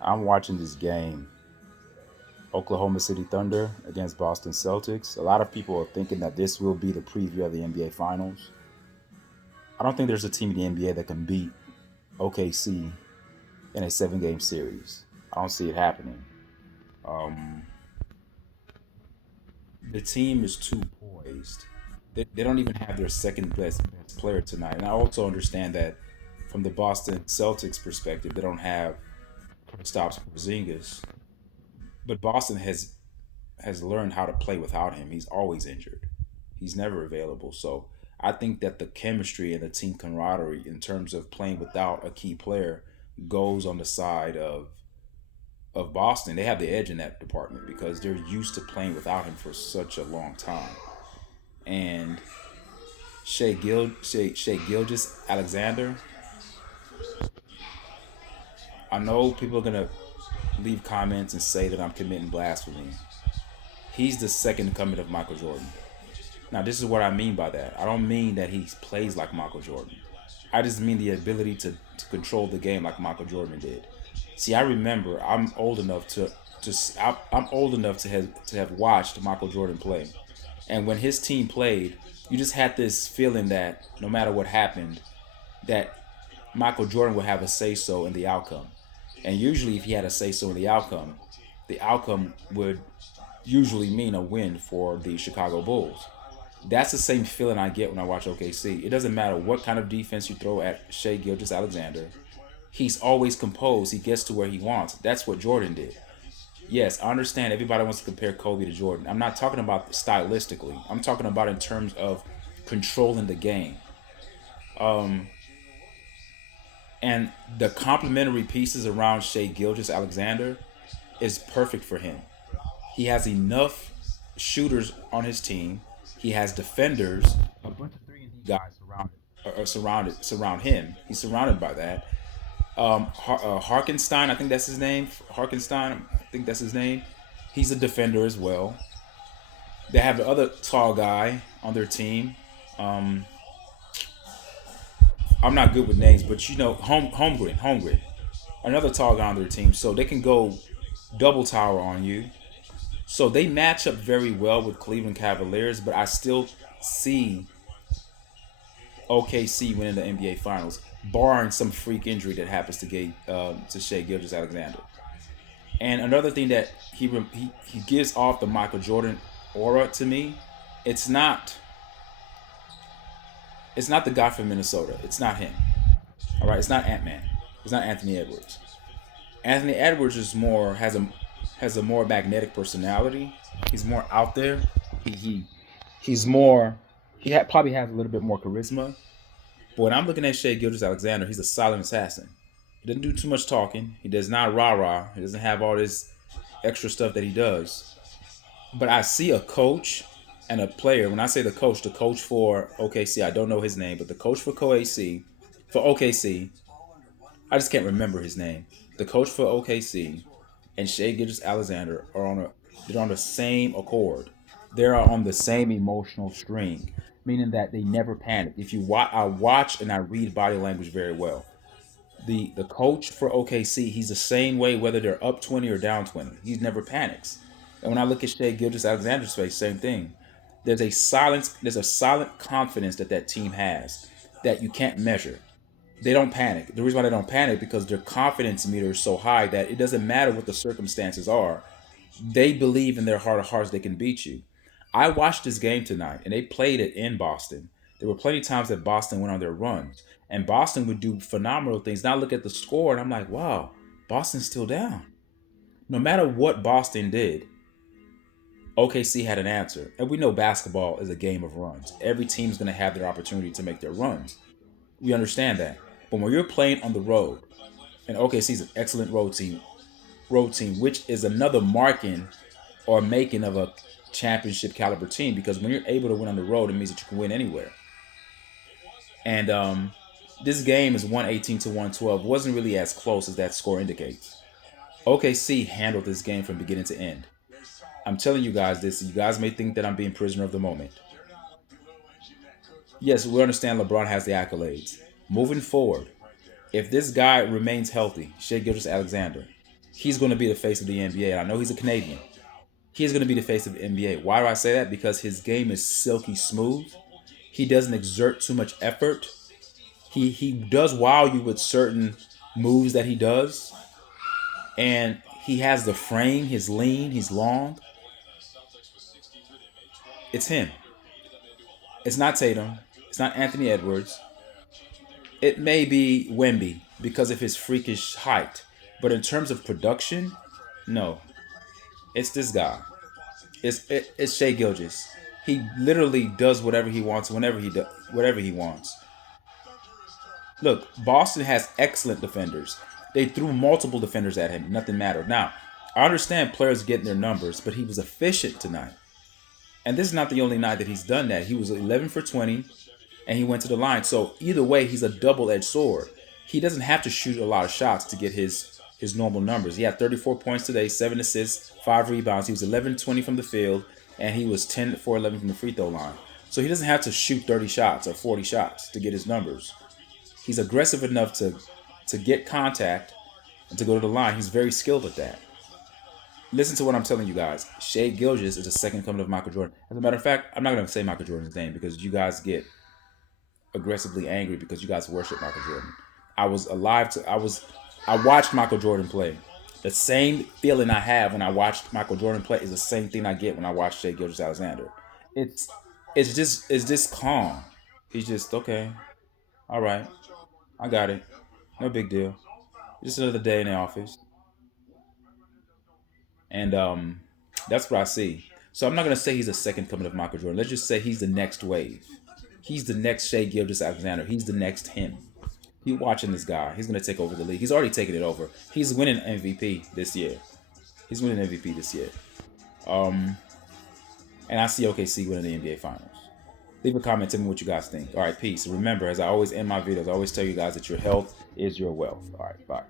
I'm watching this game, Oklahoma City Thunder against Boston Celtics. A lot of people are thinking that this will be the preview of the NBA Finals. I don't think there's a team in the NBA that can beat OKC in a 7 game series. I don't see it happening. Um, the team is too poised. They don't even have their best player tonight. And I also understand that from the Boston Celtics perspective, they don't have Kristaps Porzingis. But Boston has learned how to play without him. He's always injured. He's never available. So I think that the chemistry and the team camaraderie in terms of playing without a key player goes on the side of Boston. They have the edge in that department because they're used to playing without him for such a long time. And Shea Gilgis Alexander, I know people are gonna leave comments and say that I'm committing blasphemy. He's the second coming of Michael Jordan. Now, this is what I mean by that. I don't mean that he plays like Michael Jordan. I just mean the ability to control the game like Michael Jordan did. See, I remember I'm old enough I'm old enough to have watched Michael Jordan play, and when his team played, you just had this feeling that no matter what happened, that Michael Jordan would have a say so in the outcome. And usually, if he had a say so in the outcome would usually mean a win for the Chicago Bulls. That's the same feeling I get when I watch OKC. It doesn't matter what kind of defense you throw at Shea Gilgis Alexander. He's always composed. He gets to where he wants. That's what Jordan did. Yes, I understand everybody wants to compare Kobe to Jordan. I'm not talking about stylistically. I'm talking about in terms of controlling the game. Um, and the complementary pieces around Shea Gilgis Alexander is perfect for him. He has enough shooters on his team. He has defenders, a bunch of 3-and-D guys surround him. He's surrounded by that. Harkenstein, I think that's his name. Harkenstein, I think that's his name. He's a defender as well. They have the other tall guy on their team. Um, I'm not good with names, but you know, Holmgren, another tall guy on their team. So they can go double tower on you. So they match up very well with Cleveland Cavaliers, but I still see OKC winning the NBA Finals, barring some freak injury that happens to Shea Gilgis Alexander. And another thing that he gives off the Michael Jordan aura to me, it's not it's not the guy from Minnesota. It's not him. All right, it's not Ant Man. It's not Anthony Edwards. Anthony Edwards is more has a more magnetic personality. He's more out there. He he's more probably has a little bit more charisma. But when I'm looking at Shea Gilgis Alexander, he's a silent assassin. He doesn't do too much talking. He does not rah rah. He doesn't have all this extra stuff that he does. But I see a coach and a player. When I say the coach for OKC, I don't know his name, but the coach for OKC, I just can't remember his name. The coach for OKC and Shea Gilgis Alexander they're on the same accord. They are on the same emotional string, meaning that they never panic. If you watch, I watch and I read body language very well. The coach for OKC, he's the same way whether they're up 20 or down 20. He never panics. And when I look at Shea Gilgis Alexander's face, same thing. There's a silent confidence that team has that you can't measure. They don't panic. The reason why they don't panic because their confidence meter is so high that it doesn't matter what the circumstances are. They believe in their heart of hearts they can beat you. I watched this game tonight, and they played it in Boston. There were plenty of times that Boston went on their runs, and Boston would do phenomenal things. Now I look at the score, and I'm like, wow, Boston's still down. No matter what Boston did, OKC had an answer. And we know basketball is a game of runs. Every team's going to have their opportunity to make their runs. We understand that. But when you're playing on the road, and OKC is an excellent road team, which is another marking or making of a championship caliber team because when you're able to win on the road, it means that you can win anywhere. And this game is 118 to 112. Wasn't really as close as that score indicates. OKC handled this game from beginning to end. I'm telling you guys this. You guys may think that I'm being prisoner of the moment. Yes, we understand LeBron has the accolades. Moving forward, if this guy remains healthy, Shea Gilgis Alexander, he's going to be the face of the NBA. And I know he's a Canadian. He's going to be the face of the NBA. Why do I say that? Because his game is silky smooth. He doesn't exert too much effort. He does wow you with certain moves that he does. And he has the frame, he's lean, he's long. It's him. It's not Tatum. It's not Anthony Edwards. It may be Wemby because of his freakish height. But in terms of production, no. It's this guy. It's Shea Gilgeous. He literally does whatever he wants whenever he does whatever he wants. Look, Boston has excellent defenders. They threw multiple defenders at him. Nothing mattered. Now, I understand players getting their numbers, but he was efficient tonight. And this is not the only night that he's done that. He was 11 for 20, and he went to the line. So either way, he's a double-edged sword. He doesn't have to shoot a lot of shots to get his normal numbers. He had 34 points today, 7 assists, 5 rebounds. He was 11-20 from the field, and he was 10-for-11 from the free throw line. So he doesn't have to shoot 30 shots or 40 shots to get his numbers. He's aggressive enough to get contact and to go to the line. He's very skilled at that. Listen to what I'm telling you guys. Shea Gilgeous is a second coming of Michael Jordan. As a matter of fact, I'm not going to say Michael Jordan's name because you guys get aggressively angry because you guys worship Michael Jordan. I watched Michael Jordan play. The same feeling I have when I watched Michael Jordan play is the same thing I get when I watch Shea Gilgeous-Alexander. It's it's just calm. He's just okay. All right, I got it. No big deal. Just another day in the office. And that's what I see. So I'm not gonna say he's a second coming of Michael Jordan. Let's just say he's the next wave. He's the next Shea Gilgeous-Alexander. He's the next him. Keep watching this guy. He's gonna take over the league. He's already taken it over. He's winning MVP this year. He's winning MVP this year. Um, and I see OKC winning the NBA Finals. Leave a comment. Tell me what you guys think. All right, peace. Remember, as I always end my videos, I always tell you guys that your health is your wealth. All right, bye.